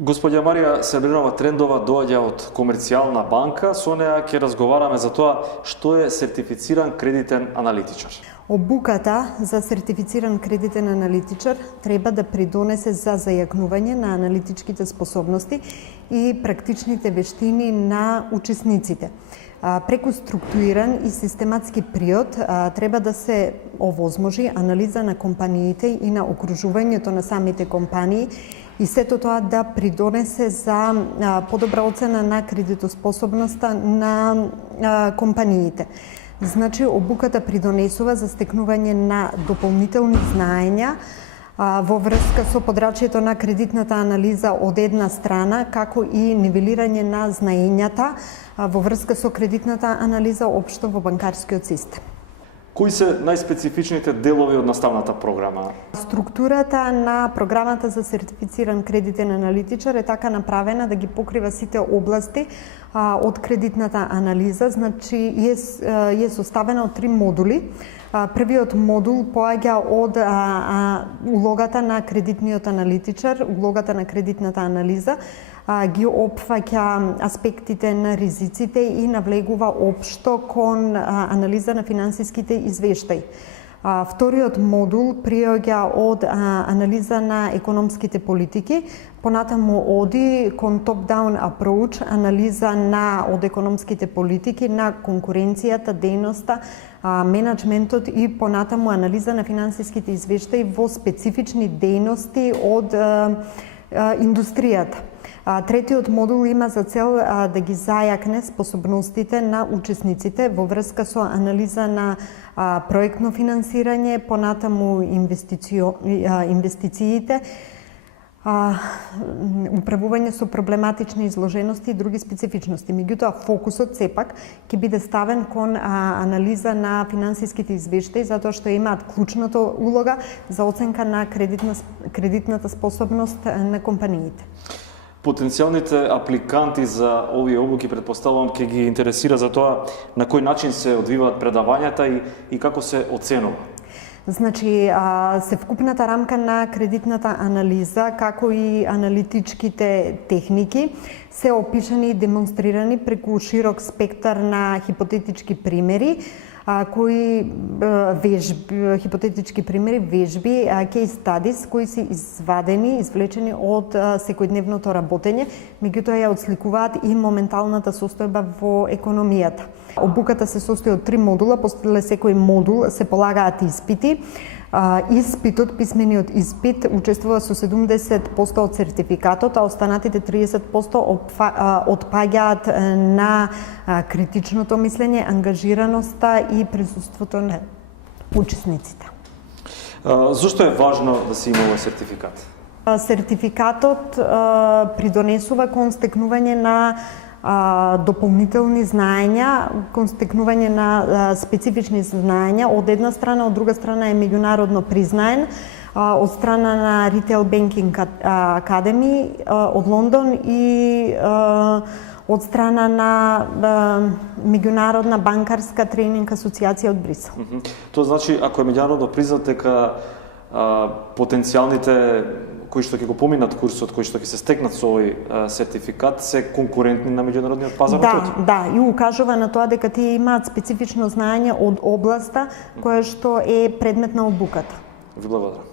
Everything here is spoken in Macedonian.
Господја Марија Себринова Трендова доаѓа од Комерцијална банка. Со неа ќе разговараме за тоа што е сертифициран кредитен аналитичар. Обуката за сертифициран кредитен аналитичар треба да придонесе за зајакнување на аналитичките способности и практичните вештини на учесниците. Преку структуриран и систематски приод треба да се овозможи анализа на компаниите и на окружувањето на самите компании и сето тоа да придонесе за подобра оцена на кредитоспособноста на компаниите. Значи, обуката придонесува за стекнување на дополнителни знаења во врска со подрачјето на кредитната анализа од една страна, како и нивелирање на знаењата во врска со кредитната анализа општо во банкарскиот систем. Кои се најспецифичните делови од наставната програма? Структурата на програмата за сертифициран кредитен аналитичар е така направена да ги покрива сите области од кредитната анализа. Значи, е составена од 3 модули. Првиот модул поаѓа од улогата на кредитниот аналитичар, улогата на кредитната анализа, ги опфаќа аспектите на ризиците и навлегува општо кон анализа на финансиските извештаи. Вториот модул приоѓа од анализа на економските политики, понатаму оди кон топ-даун approach, анализа од економските политики на конкуренцијата, дејноста, менеджментот и понатаму анализа на финансиските извештаи во специфични дејности од индустријата. Третиот модул има за цел да ги зајакне способностите на учесниците во врска со анализа на проектно финансирање, понатаму инвестициите, управување со проблематични изложености и други специфичности. Меѓутоа, фокусот сепак ќе биде ставен кон анализа на финансиските извештаи, затоа што имаат клучната улога за оценка на кредитната способност на компаниите. Потенцијалните апликанти за овие обуки, предпоставувам, ќе ги интересира за тоа на кој начин се одвиваат предавањата и како се оценува. Значи, севкупната рамка на кредитната анализа, како и аналитичките техники, се опишани и демонстрирани преку широк спектар на хипотетички примери, хипотетички примери, вежби, case studies, кои се извлечени од секојдневното работење, меѓутоа ја отсликуваат и моменталната состојба во економијата. Обуката се состои од 3 модула, после секој модул се полагаат испити. Испитот, писмениот испит, учествува со 70% од сертификатот, а останатите 30% отпаѓаат на критичното мислење, ангажираноста и присуството на учесниците. Зошто е важно да се има овој сертификат? Сертификатот придонесува кон стекнување на дополнителни знаења, кон стекнување на специфични знаења, од една страна, од друга страна е меѓународно признаен, од страна на Retail Banking Academy од Лондон и од страна на Меѓународна банкарска тренинг асоциација од Брисел. Тоа значи, ако е меѓународно признат, дека потенцијалните кои што ќе го поминат курсот, кои што ќе се стекнат со овој сертификат, се конкурентни на меѓународниот пазар? Да, и укажува на тоа дека тие имаат специфично знаење од областа која што е предмет на обуката. Ви благодарам.